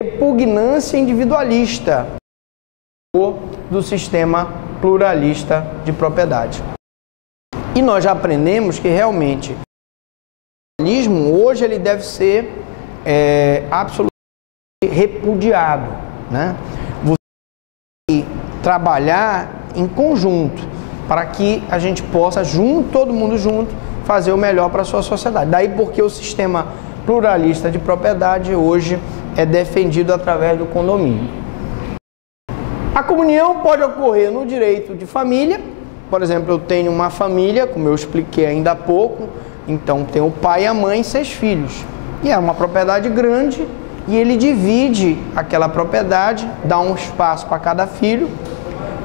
repugnância individualista do sistema pluralista de propriedade. E nós já aprendemos que realmente o pluralismo hoje ele deve ser absolutamente repudiado, né? Você tem que trabalhar em conjunto para que a gente possa, todo mundo junto, fazer o melhor para a sua sociedade. Daí porque o sistema pluralista de propriedade hoje é defendido através do condomínio. A comunhão pode ocorrer no direito de família. Por exemplo, eu tenho uma família, como eu expliquei ainda há pouco, então tem o pai e a mãe e 6 filhos. E é uma propriedade grande e ele divide aquela propriedade, dá um espaço para cada filho,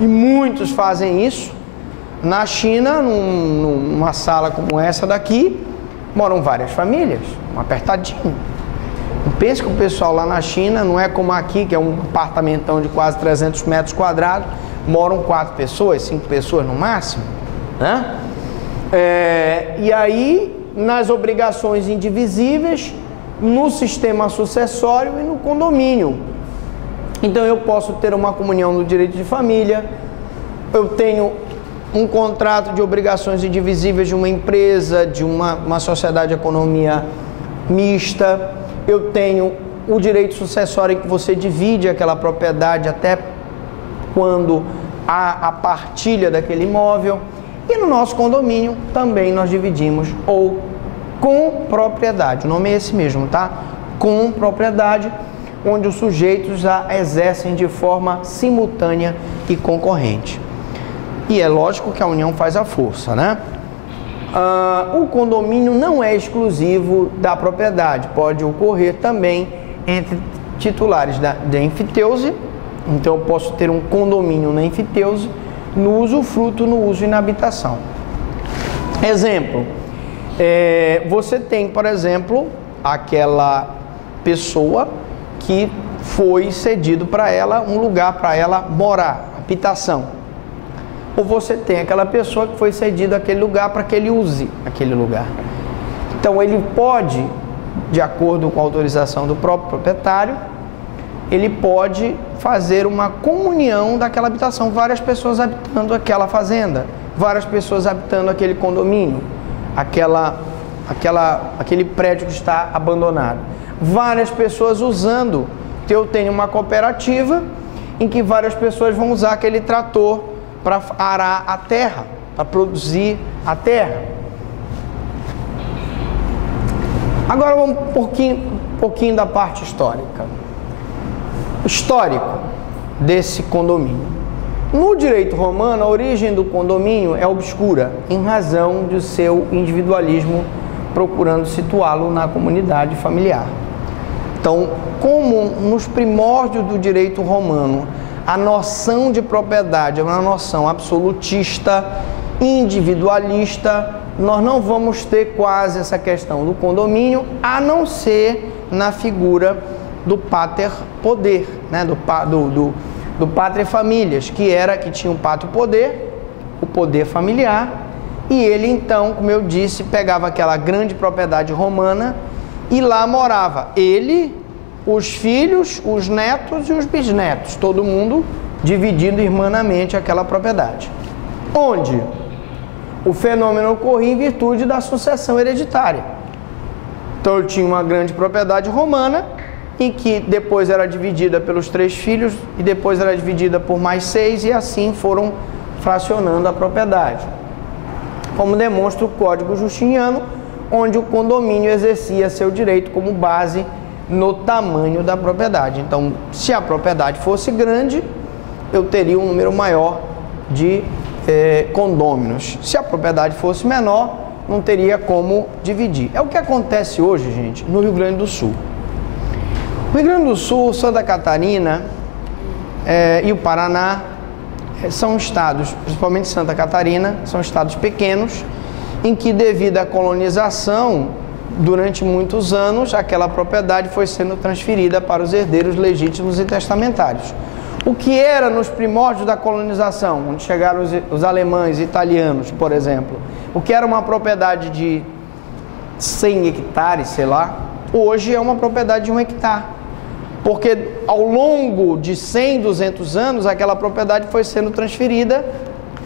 e muitos fazem isso. Na China, numa sala como essa daqui, moram várias famílias, um apertadinho. Não pense que o pessoal lá na China não é como aqui, que é um apartamentão de quase 300 metros quadrados, moram 4 pessoas, 5 pessoas no máximo, né? E aí, nas obrigações indivisíveis, no sistema sucessório e no condomínio. Então eu posso ter uma comunhão no direito de família, eu tenho um contrato de obrigações indivisíveis de uma empresa, de uma sociedade de economia mista, eu tenho o direito sucessório em que você divide aquela propriedade até quando há a partilha daquele imóvel, e no nosso condomínio também nós dividimos, ou com propriedade, o nome é esse mesmo, tá? Com propriedade, onde os sujeitos já exercem de forma simultânea e concorrente. E é lógico que a união faz a força, né? O condomínio não é exclusivo da propriedade, pode ocorrer também entre titulares da enfiteuse. Então eu posso ter um condomínio na enfiteuse, no usufruto, no uso e na habitação. Exemplo, você tem, por exemplo, aquela pessoa que foi cedido para ela um lugar para ela morar, habitação. Ou você tem aquela pessoa que foi cedido aquele lugar para que ele use aquele lugar. Então ele pode, de acordo com a autorização do próprio proprietário, ele pode fazer uma comunhão daquela habitação, várias pessoas habitando aquela fazenda, várias pessoas habitando aquele condomínio, aquele prédio que está abandonado, várias pessoas usando. Eu tenho uma cooperativa em que várias pessoas vão usar aquele trator para arar a terra, para produzir a terra. Agora vamos um pouquinho da parte histórica. Histórico desse condomínio. No direito romano, a origem do condomínio é obscura, em razão de seu individualismo, procurando situá-lo na comunidade familiar. Então, como nos primórdios do direito romano, a noção de propriedade é uma noção absolutista, individualista, nós não vamos ter quase essa questão do condomínio, a não ser na figura do pater poder, né? do pater familias, que tinha o pater poder, o poder familiar, e ele então, como eu disse, pegava aquela grande propriedade romana e lá morava ele, os filhos, os netos e os bisnetos, todo mundo dividindo irmanamente aquela propriedade. Onde o fenômeno ocorria em virtude da sucessão hereditária. Então eu tinha uma grande propriedade romana, em que depois era dividida pelos 3 filhos, e depois era dividida por mais 6, e assim foram fracionando a propriedade. Como demonstra o Código Justiniano, onde o condomínio exercia seu direito como base no tamanho da propriedade. Então, se a propriedade fosse grande, eu teria um número maior de condôminos. Se a propriedade fosse menor, não teria como dividir. É o que acontece hoje, gente, no Rio Grande do Sul. O Rio Grande do Sul, Santa Catarina e o Paraná são estados, principalmente Santa Catarina, são estados pequenos, em que devido à colonização, durante muitos anos, aquela propriedade foi sendo transferida para os herdeiros legítimos e testamentários. O que era nos primórdios da colonização, onde chegaram os alemães, italianos, por exemplo, o que era uma propriedade de 100 hectares, sei lá, hoje é uma propriedade de 1 hectare. Porque ao longo de 100, 200 anos, aquela propriedade foi sendo transferida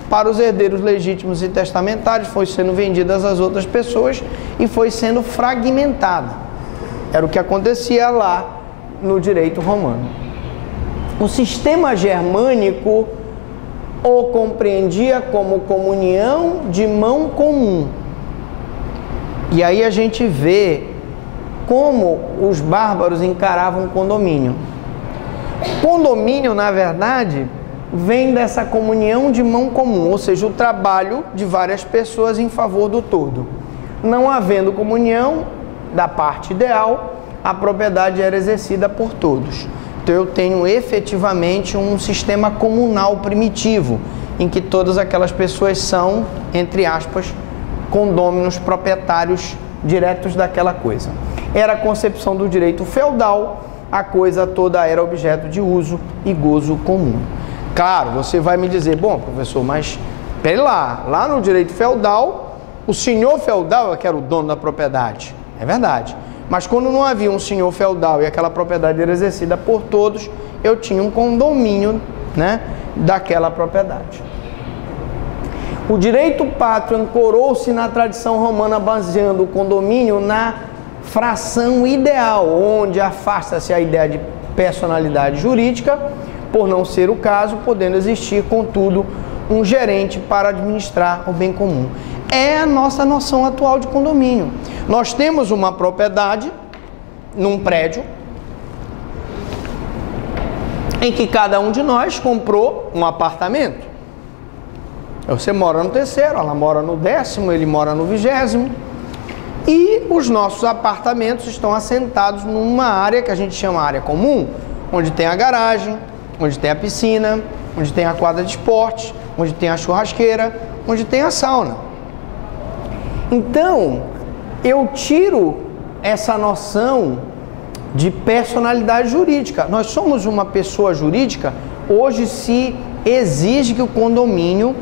para os herdeiros legítimos e testamentários, foi sendo vendida às outras pessoas e foi sendo fragmentada. Era o que acontecia lá no direito romano. O sistema germânico o compreendia como comunhão de mão comum. E aí a gente vê como os bárbaros encaravam o condomínio. Condomínio, na verdade, vem dessa comunhão de mão comum, ou seja, o trabalho de várias pessoas em favor do todo. Não havendo comunhão da parte ideal, a propriedade era exercida por todos. Então eu tenho efetivamente um sistema comunal primitivo, em que todas aquelas pessoas são, entre aspas, condôminos proprietários diretos daquela coisa. Era a concepção do direito feudal, a coisa toda era objeto de uso e gozo comum. Claro, você vai me dizer, bom, professor, mas peraí lá no direito feudal, o senhor feudal é que era o dono da propriedade. É verdade. Mas quando não havia um senhor feudal e aquela propriedade era exercida por todos, eu tinha um condomínio, né, daquela propriedade. O direito pátrio ancorou-se na tradição romana, baseando o condomínio na fração ideal, onde afasta-se a ideia de personalidade jurídica, por não ser o caso, podendo existir, contudo, um gerente para administrar o bem comum. É a nossa noção atual de condomínio. Nós temos uma propriedade num prédio em que cada um de nós comprou um apartamento. Você mora no terceiro, ela mora no 10º, ele mora no 20º. E os nossos apartamentos estão assentados numa área que a gente chama área comum, onde tem a garagem, onde tem a piscina, onde tem a quadra de esporte, onde tem a churrasqueira, onde tem a sauna. Então, eu tiro essa noção de personalidade jurídica. Nós somos uma pessoa jurídica, hoje se exige que o condomínio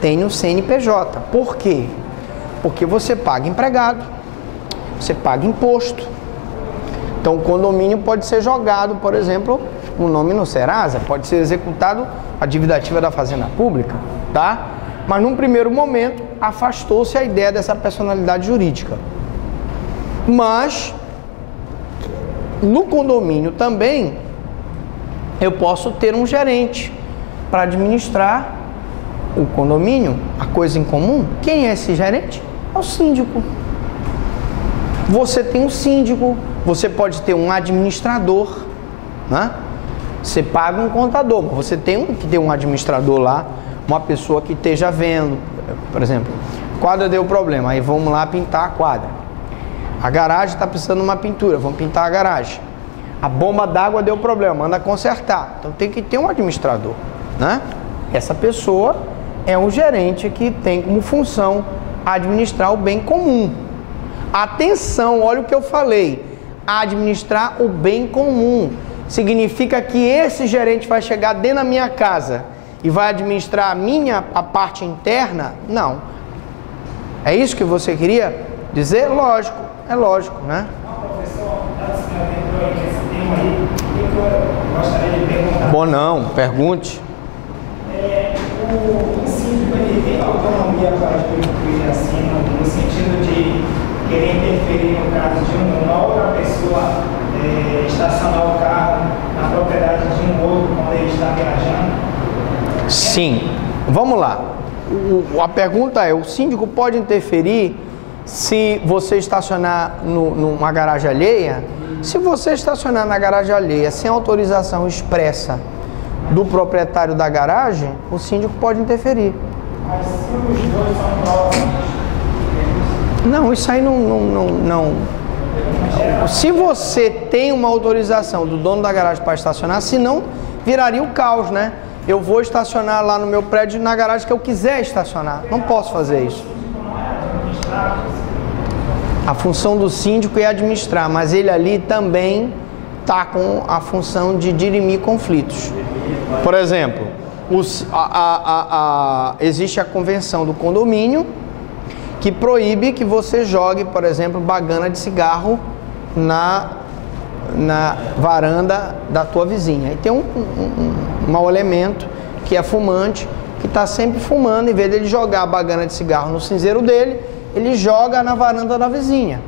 tenha o CNPJ. Por quê? Porque você paga empregado, você paga imposto. Então o condomínio pode ser jogado, por exemplo, o nome no Serasa, pode ser executado a dívida ativa da Fazenda Pública, tá? Mas num primeiro momento afastou-se a ideia dessa personalidade jurídica. Mas no condomínio também eu posso ter um gerente para administrar o condomínio, a coisa em comum. Quem é esse gerente? É o síndico. Você tem um síndico, você pode ter um administrador, né? Você paga um contador, mas você tem que ter um administrador lá, uma pessoa que esteja vendo. Por exemplo, a quadra deu problema, aí vamos lá pintar a quadra. A garagem está precisando de uma pintura, vamos pintar a garagem. A bomba d'água deu problema, manda consertar. Então tem que ter um administrador, né? Essa pessoa é um gerente que tem como função administrar o bem comum. Atenção, olha o que eu falei. Administrar o bem comum significa que esse gerente vai chegar dentro da minha casa e vai administrar a parte interna? Não. É isso que você queria dizer? Lógico, é lógico, né? Professor, antes que eu entrou nesse tema aí, eu gostaria de perguntar. Bom, não, pergunte. O síndico, ele tem autonomia para adquirir assim, no sentido de querer interferir no caso de uma outra pessoa estacionar o carro na propriedade de um outro quando ele está viajando? Sim. Vamos lá. A pergunta é, o síndico pode interferir se você estacionar numa garagem alheia? Se você estacionar na garagem alheia sem autorização expressa do proprietário da garagem, o síndico pode interferir. Mas se os dois são próximos? Não, isso aí não. Se você tem uma autorização do dono da garagem para estacionar, senão viraria o caos, né? Eu vou estacionar lá no meu prédio na garagem que eu quiser estacionar. Não posso fazer isso. A função do síndico é administrar, mas ele ali também está com a função de dirimir conflitos. Por exemplo, existe a convenção do condomínio que proíbe que você jogue, por exemplo, bagana de cigarro na varanda da tua vizinha. E tem um mau elemento que é fumante, que está sempre fumando, em vez dele jogar a bagana de cigarro no cinzeiro dele, ele joga na varanda da vizinha.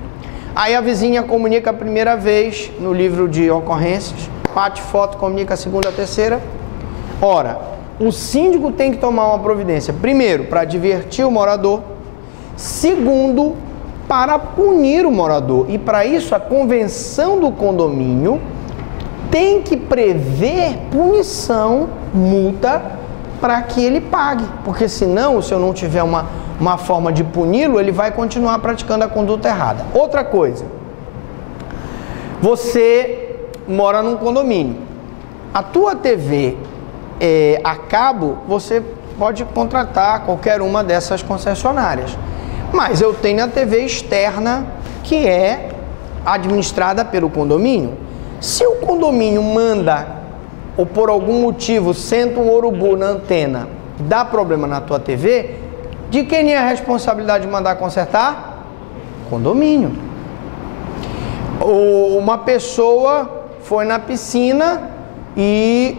Aí a vizinha comunica a primeira vez no livro de ocorrências, bate foto, comunica a segunda, a terceira. Ora, o síndico tem que tomar uma providência, primeiro, para advertir o morador, segundo, para punir o morador. E para isso, a convenção do condomínio tem que prever punição, multa, para que ele pague. Porque senão, se eu não tiver uma forma de puni-lo, ele vai continuar praticando a conduta errada. Outra coisa, você mora num condomínio, a tua TV a cabo, você pode contratar qualquer uma dessas concessionárias. Mas eu tenho a TV externa que é administrada pelo condomínio. Se o condomínio manda, ou por algum motivo senta um urubu na antena, dá problema na tua TV, de quem é a responsabilidade de mandar consertar? Condomínio. Ou uma pessoa foi na piscina e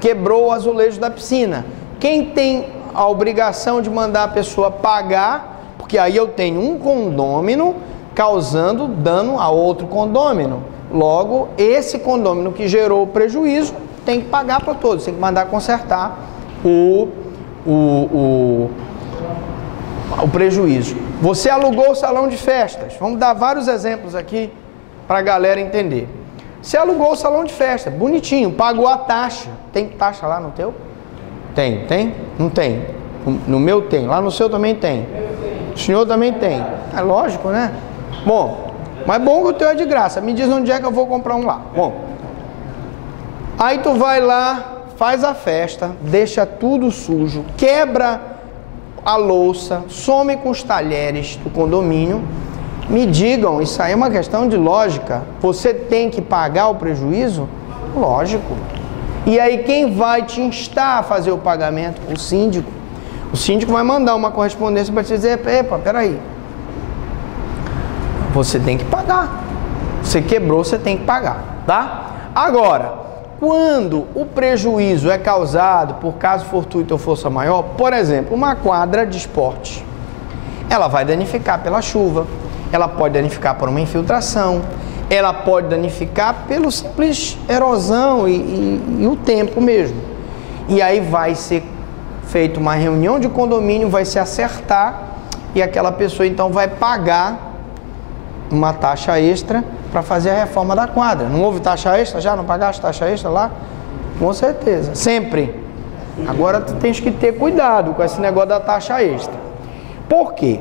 quebrou o azulejo da piscina. Quem tem a obrigação de mandar a pessoa pagar, porque aí eu tenho um condômino causando dano a outro condômino. Logo, esse condômino que gerou o prejuízo tem que pagar para todos, tem que mandar consertar o prejuízo. Você alugou o salão de festas. Vamos dar vários exemplos aqui para a galera entender. Você alugou o salão de festa, bonitinho, pagou a taxa. Tem taxa lá no teu? Tem? Não tem. No meu tem, lá no seu também tem. O senhor também tem. É lógico, né? Bom, mas bom que o teu é de graça. Me diz onde é que eu vou comprar um lá. Bom, aí tu vai lá, faz a festa, deixa tudo sujo, quebra a louça, some com os talheres do condomínio. Me digam, isso aí é uma questão de lógica. Você tem que pagar o prejuízo? Lógico. E aí quem vai te instar a fazer o pagamento? O síndico. O síndico vai mandar uma correspondência para te dizer, epa, peraí, você tem que pagar. Você quebrou, você tem que pagar, tá? Agora, quando o prejuízo é causado por caso fortuito ou força maior, por exemplo, uma quadra de esporte, ela vai danificar pela chuva, ela pode danificar por uma infiltração, ela pode danificar pelo simples erosão e o tempo mesmo. E aí vai ser feita uma reunião de condomínio, vai se acertar e aquela pessoa então vai pagar uma taxa extra para fazer a reforma da quadra. Não houve taxa extra já? Não pagaste taxa extra lá? Com certeza, sempre. Agora tu tens que ter cuidado com esse negócio da taxa extra. Por quê?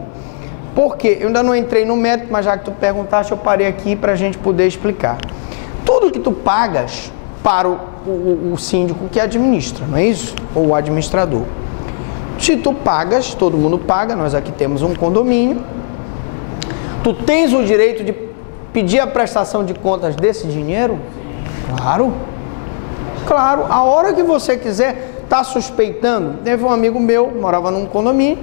Porque eu ainda não entrei no mérito, mas já que tu perguntaste, eu parei aqui para a gente poder explicar. Tudo que tu pagas para o síndico que administra, não é isso? Ou o administrador. Se tu pagas, todo mundo paga, nós aqui temos um condomínio, tu tens o direito de pedir a prestação de contas desse dinheiro? Claro. Claro, a hora que você quiser, tá suspeitando. Teve um amigo meu, morava num condomínio,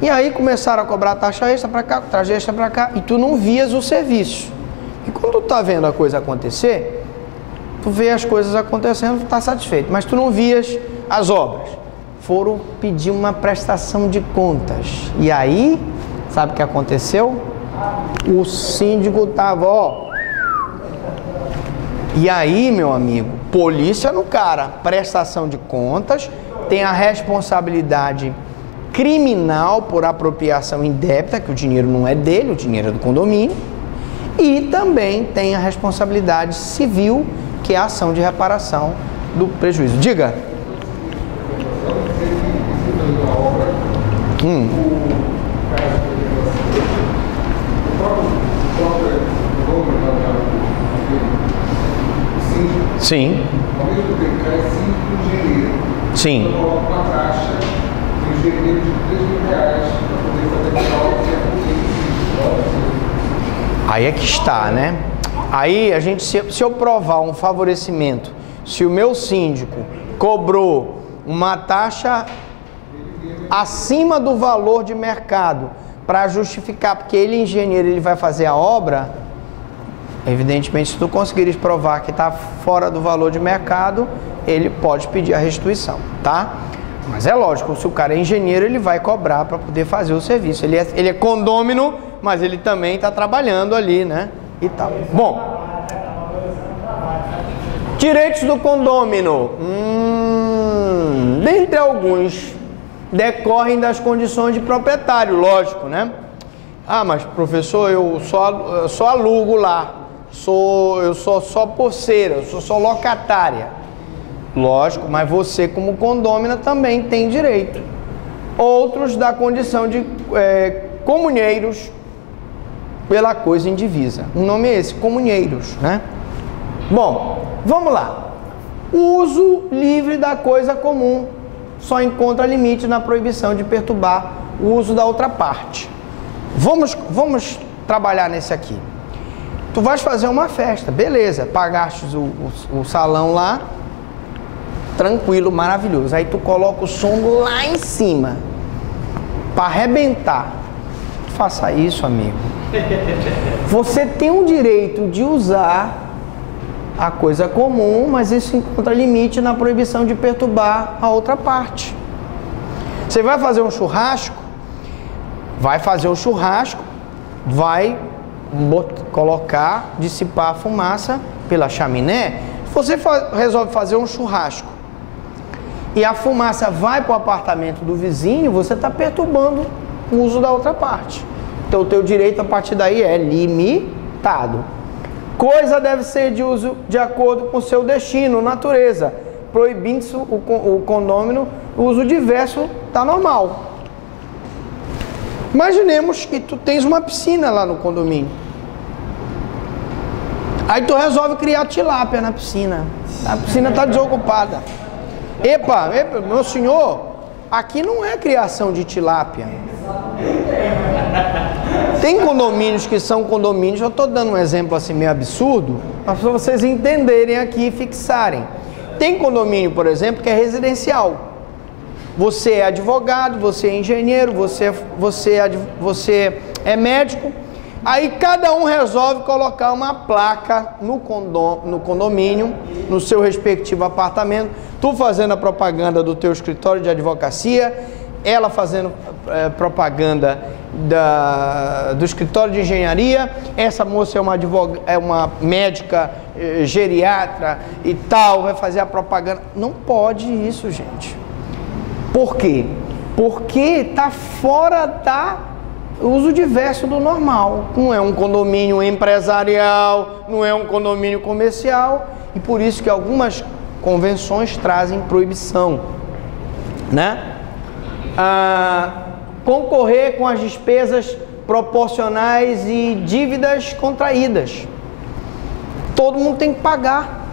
e aí começaram a cobrar taxa extra para cá, taxa extra para cá, e tu não vias o serviço. E quando tu tá vendo a coisa acontecer, tu vê as coisas acontecendo, tu tá satisfeito, mas tu não vias as obras. Foram pedir uma prestação de contas. E aí, sabe o que aconteceu? O síndico tava, ó. E aí, meu amigo, polícia no cara, prestação de contas, tem a responsabilidade criminal por apropriação indébita, que o dinheiro não é dele, o dinheiro é do condomínio, e também tem a responsabilidade civil, que é a ação de reparação do prejuízo. Diga. Sim. Ao mesmo tempo, cai 5 engenheiro. Sim. Coloca uma taxa de engenheiro de R$3.000 para poder fazer a obra que é. Aí é que está, né? Aí a gente, se eu provar um favorecimento, se o meu síndico cobrou uma taxa acima do valor de mercado para justificar, porque ele engenheiro, ele vai fazer a obra, Evidentemente, se tu conseguires provar que está fora do valor de mercado, ele pode pedir a restituição, tá? Mas é lógico, se o cara é engenheiro, ele vai cobrar para poder fazer o serviço. Ele é condômino, mas ele também está trabalhando ali, né? E tal. Bom, direitos do condômino. Dentre alguns, decorrem das condições de proprietário, lógico, né? Ah, mas professor, eu só alugo lá. Eu sou só porceira, eu sou só locatária. Lógico, mas você como condômina também tem direito. Outros da condição de comunheiros pela coisa indivisa. O nome é esse, comunheiros, né? Bom, vamos lá. O uso livre da coisa comum só encontra limite na proibição de perturbar o uso da outra parte. Vamos trabalhar nesse aqui. Tu vais fazer uma festa, beleza, pagaste o salão lá, tranquilo, maravilhoso. Aí tu coloca o som lá em cima, para arrebentar. Faça isso, amigo. Você tem o direito de usar a coisa comum, mas isso encontra limite na proibição de perturbar a outra parte. Você vai fazer um churrasco? Vai fazer um churrasco, vai colocar, dissipar a fumaça pela chaminé. Se você resolve fazer um churrasco e a fumaça vai para o apartamento do vizinho, você está perturbando o uso da outra parte. Então o teu direito a partir daí é limitado. Coisa deve ser de uso de acordo com seu destino, natureza, proibindo-se o condômino o uso diverso da normal. Imaginemos que tu tens uma piscina lá no condomínio. Aí tu resolve criar tilápia na piscina. A piscina está desocupada. Epa, meu senhor, aqui não é criação de tilápia. Tem condomínios que são condomínios, eu estou dando um exemplo assim meio absurdo, mas para vocês entenderem aqui e fixarem. Tem condomínio, por exemplo, que é residencial. Você é advogado, você é engenheiro, você é médico. Aí cada um resolve colocar uma placa no condomínio, no seu respectivo apartamento. Tu fazendo a propaganda do teu escritório de advocacia, ela fazendo propaganda do escritório de engenharia. Essa moça é uma médica geriatra e tal, vai fazer a propaganda. Não pode isso, gente. Por quê? Porque está fora da uso diverso do normal. Não é um condomínio empresarial, não é um condomínio comercial, e por isso que algumas convenções trazem proibição, né? Concorrer com as despesas proporcionais e dívidas contraídas. Todo mundo tem que pagar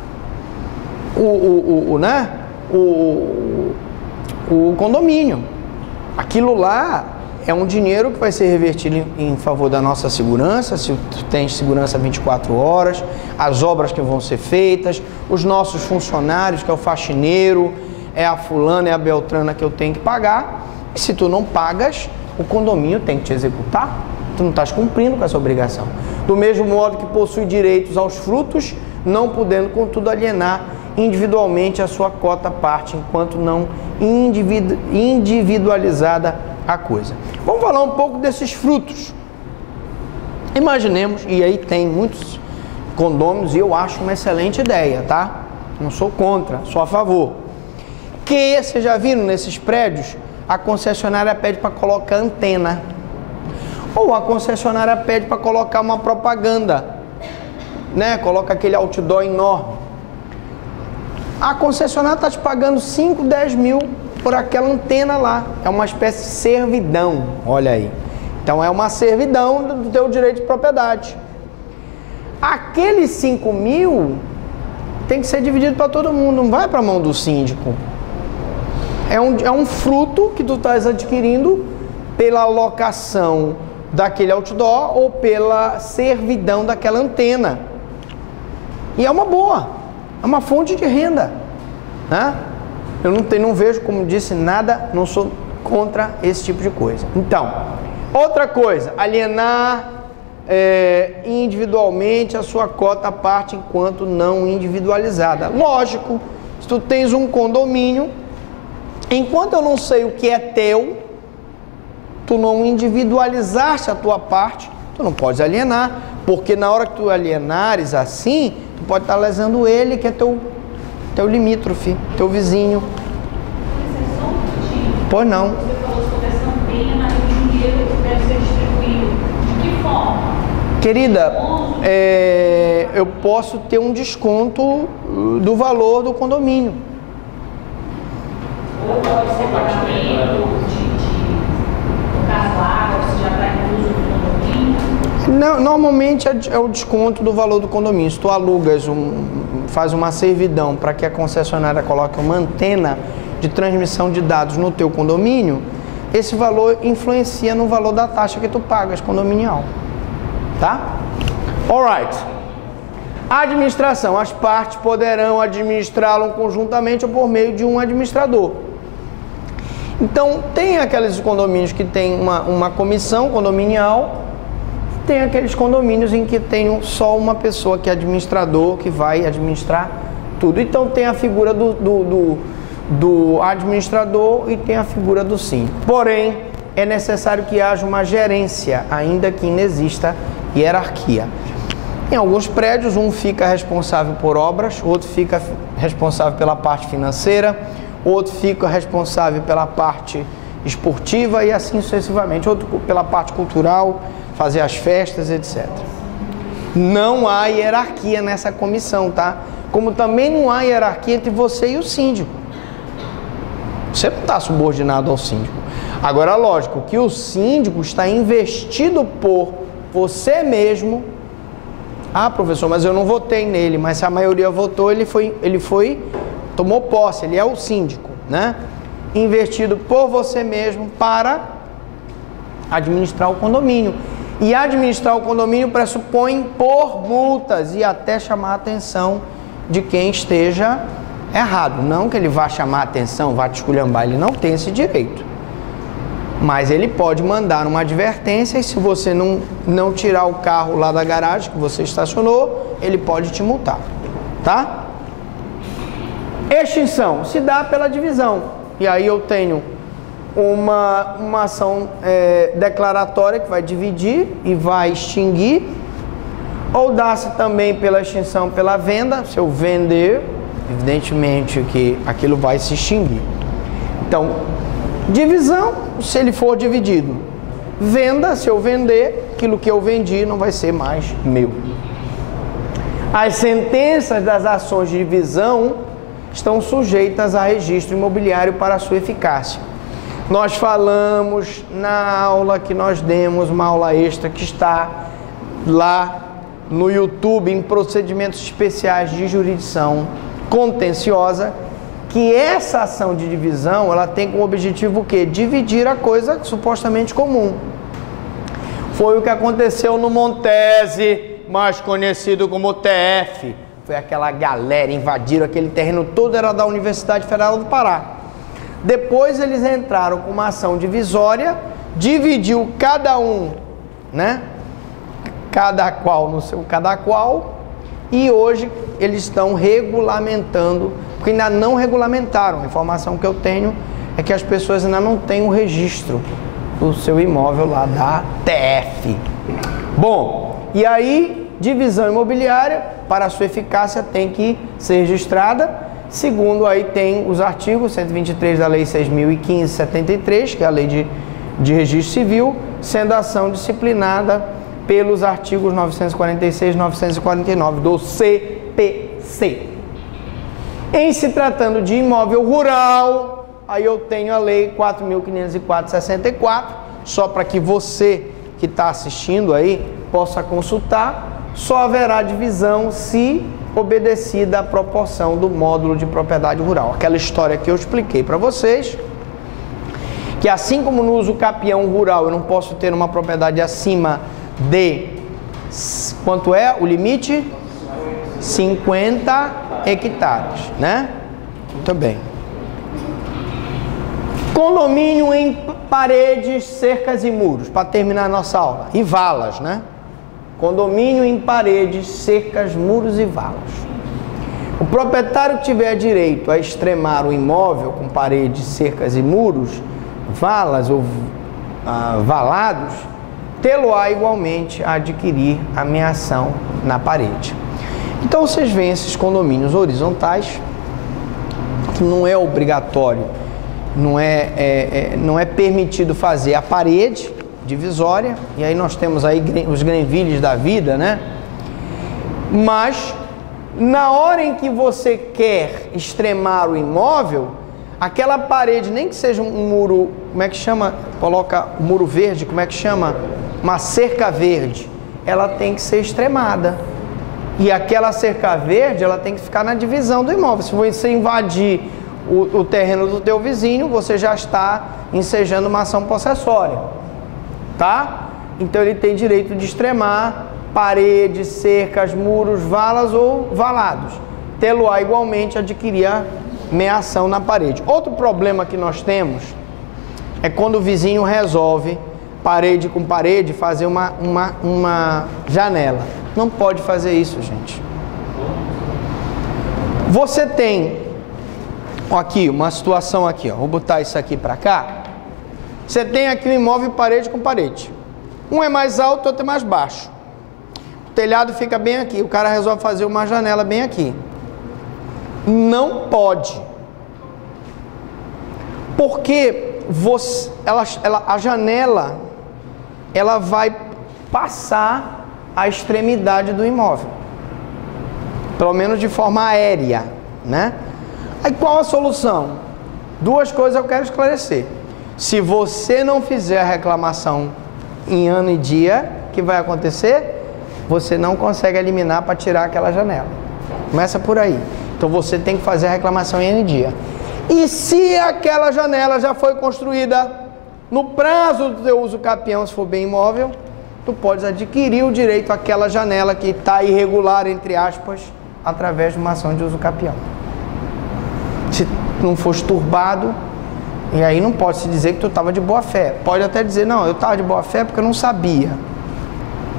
o condomínio. Aquilo lá é um dinheiro que vai ser revertido em favor da nossa segurança, se tu tens segurança 24 horas, as obras que vão ser feitas, os nossos funcionários, que é o faxineiro, é a fulana, é a beltrana que eu tenho que pagar. E se tu não pagas, o condomínio tem que te executar. Tu não estás cumprindo com essa obrigação. Do mesmo modo que possui direitos aos frutos, não podendo, contudo, alienar individualmente a sua cota parte, enquanto não individualizada a coisa. Vamos falar um pouco desses frutos. Imaginemos, e aí tem muitos condôminos, e eu acho uma excelente ideia, tá? Não sou contra, sou a favor. Que, vocês já viram nesses prédios, a concessionária pede para colocar antena. Ou a concessionária pede para colocar uma propaganda, né? Coloca aquele outdoor enorme. A concessionária está te pagando 5, 10 mil por aquela antena lá. É uma espécie de servidão, olha aí. Então é uma servidão do teu direito de propriedade. Aqueles 5 mil tem que ser dividido para todo mundo, não vai para a mão do síndico. É um fruto que tu estás adquirindo pela locação daquele outdoor ou pela servidão daquela antena. E é uma boa, é uma fonte de renda, né? Eu não vejo, como disse, nada, não sou contra esse tipo de coisa. Então, outra coisa, alienar individualmente a sua cota parte enquanto não individualizada. Lógico, se tu tens um condomínio, enquanto eu não sei o que é teu, tu não individualizaste a tua parte, tu não podes alienar, porque na hora que tu alienares assim, tu pode estar lesando ele, que é teu limítrofe, teu vizinho. Pois não. Você falou sobre essa anteia, mas o dinheiro deve ser distribuído. De que forma? Querida, eu posso ter um desconto do valor do condomínio. Ou pode ser pagamento no caso água, se já está incluso no condomínio? Não, normalmente é o desconto do valor do condomínio. Se tu alugas, faz uma servidão para que a concessionária coloque uma antena de transmissão de dados no teu condomínio, esse valor influencia no valor da taxa que tu pagas condominial. Tá? Alright. Administração. As partes poderão administrá-lo conjuntamente ou por meio de um administrador. Então, tem aqueles condomínios que tem uma comissão condominial, tem aqueles condomínios em que tem só uma pessoa que é administrador, que vai administrar tudo. Então, tem a figura do administrador e tem a figura do síndico. Porém, é necessário que haja uma gerência, ainda que não exista hierarquia. Em alguns prédios, um fica responsável por obras, outro fica responsável pela parte financeira, outro fica responsável pela parte esportiva e assim sucessivamente, outro pela parte cultural, fazer as festas, etc. Não há hierarquia nessa comissão, tá? Como também não há hierarquia entre você e o síndico. Você não está subordinado ao síndico. Agora, lógico que o síndico está investido por você mesmo. Ah, professor, mas eu não votei nele, mas se a maioria votou, ele tomou posse, ele é o síndico, né? Investido por você mesmo para administrar o condomínio. E administrar o condomínio pressupõe impor multas e até chamar a atenção de quem esteja errado. Não que ele vá chamar a atenção, vá te esculhambar, ele não tem esse direito. Mas ele pode mandar uma advertência e se você não tirar o carro lá da garagem que você estacionou, ele pode te multar, tá? Extinção se dá pela divisão. E aí eu tenho uma ação declaratória que vai dividir e vai extinguir. Ou dá-se também pela extinção pela venda. Se eu vender, evidentemente que aquilo vai se extinguir. Então, divisão, se ele for dividido. Venda, se eu vender, aquilo que eu vendi não vai ser mais meu. As sentenças das ações de divisão estão sujeitas a registro imobiliário para sua eficácia. Nós falamos na aula que nós demos, uma aula extra que está lá no YouTube, em procedimentos especiais de jurisdição contenciosa, que essa ação de divisão, ela tem como objetivo o quê? Dividir a coisa supostamente comum. Foi o que aconteceu no Montese, mais conhecido como TF. Foi aquela galera, invadiram aquele terreno todo, era da Universidade Federal do Pará. Depois eles entraram com uma ação divisória, dividiu cada um, né? Cada qual no seu cada qual, e hoje eles estão regulamentando, porque ainda não regulamentaram. A informação que eu tenho é que as pessoas ainda não têm o registro do seu imóvel lá da TF. Bom, e aí, divisão imobiliária, para a sua eficácia, tem que ser registrada. Segundo, aí tem os artigos 123 da Lei 6.015/73, que é a Lei de Registro Civil, sendo a ação disciplinada pelos artigos 946 e 949 do CPC. Em se tratando de imóvel rural, aí eu tenho a Lei 4.504/64, só para que você que está assistindo aí possa consultar. Só haverá divisão se obedecida a proporção do módulo de propriedade rural. Aquela história que eu expliquei para vocês, que assim como no uso capião rural eu não posso ter uma propriedade acima de, quanto é o limite? 50 hectares, né? Muito bem. Condomínio em paredes, cercas e muros, para terminar a nossa aula. E valas, né? condomínio em paredes, cercas, muros e valas. O proprietário que tiver direito a extremar o imóvel com paredes, cercas e muros, valas ou valados, tê-lo-á igualmente a adquirir a meação na parede. Então vocês veem esses condomínios horizontais, que não é obrigatório, não é permitido fazer a parede divisória, e aí nós temos aí os Grenvilles da vida, né? Mas na hora em que você quer extremar o imóvel, aquela parede, nem que seja um muro, como é que chama? Coloca o muro verde, como é que chama? Uma cerca verde, ela tem que ser extremada. E aquela cerca verde, ela tem que ficar na divisão do imóvel. Se você invadir o terreno do teu vizinho, você já está ensejando uma ação possessória, tá? Então ele tem direito de extremar paredes, cercas, muros, valas ou valados. Tê-lo-á igualmente adquirir a meação na parede. Outro problema que nós temos é quando o vizinho resolve, parede com parede, fazer uma janela. Não pode fazer isso, gente. Você tem aqui uma situação aqui, ó. Vou botar isso aqui para cá. Você tem aqui um imóvel parede com parede. Um é mais alto, outro é mais baixo. O telhado fica bem aqui. O cara resolve fazer uma janela bem aqui. Não pode. Porque a janela, ela vai passar a extremidade do imóvel. Pelo menos de forma aérea, né? Aí qual a solução? Duas coisas eu quero esclarecer. Se você não fizer a reclamação em ano e dia, o que vai acontecer? Você não consegue eliminar para tirar aquela janela. Começa por aí. Então você tem que fazer a reclamação em ano e dia. E se aquela janela já foi construída no prazo do teu uso capião, se for bem imóvel, tu podes adquirir o direito àquela janela que está irregular, entre aspas, através de uma ação de uso capião. Se não fosse turbado, e aí não pode se dizer que tu estava de boa fé. Pode até dizer, não, eu estava de boa fé porque eu não sabia.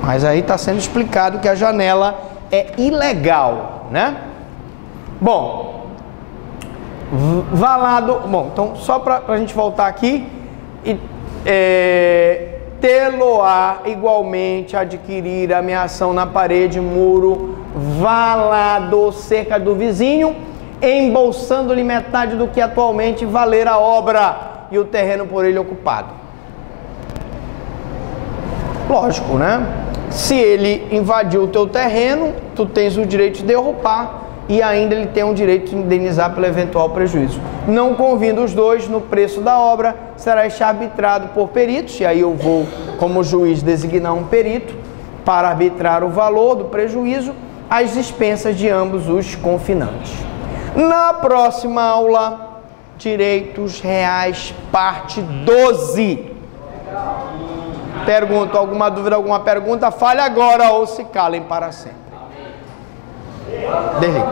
Mas aí está sendo explicado que a janela é ilegal, né? Bom, valado... Bom, então só para a gente voltar aqui, tê-lo-á igualmente adquirir a meação na parede, muro, valado, cerca do vizinho, embolsando-lhe metade do que atualmente valer a obra e o terreno por ele ocupado. Lógico, né? Se ele invadiu o teu terreno, tu tens o direito de derrubar e ainda ele tem o direito de indenizar pelo eventual prejuízo. Não convindo os dois no preço da obra, será arbitrado por peritos, e aí eu vou, como juiz, designar um perito para arbitrar o valor do prejuízo às expensas de ambos os confinantes. Na próxima aula, Direitos Reais, parte 12. Pergunta, alguma dúvida, alguma pergunta? Fale agora ou se calem para sempre. Desliga.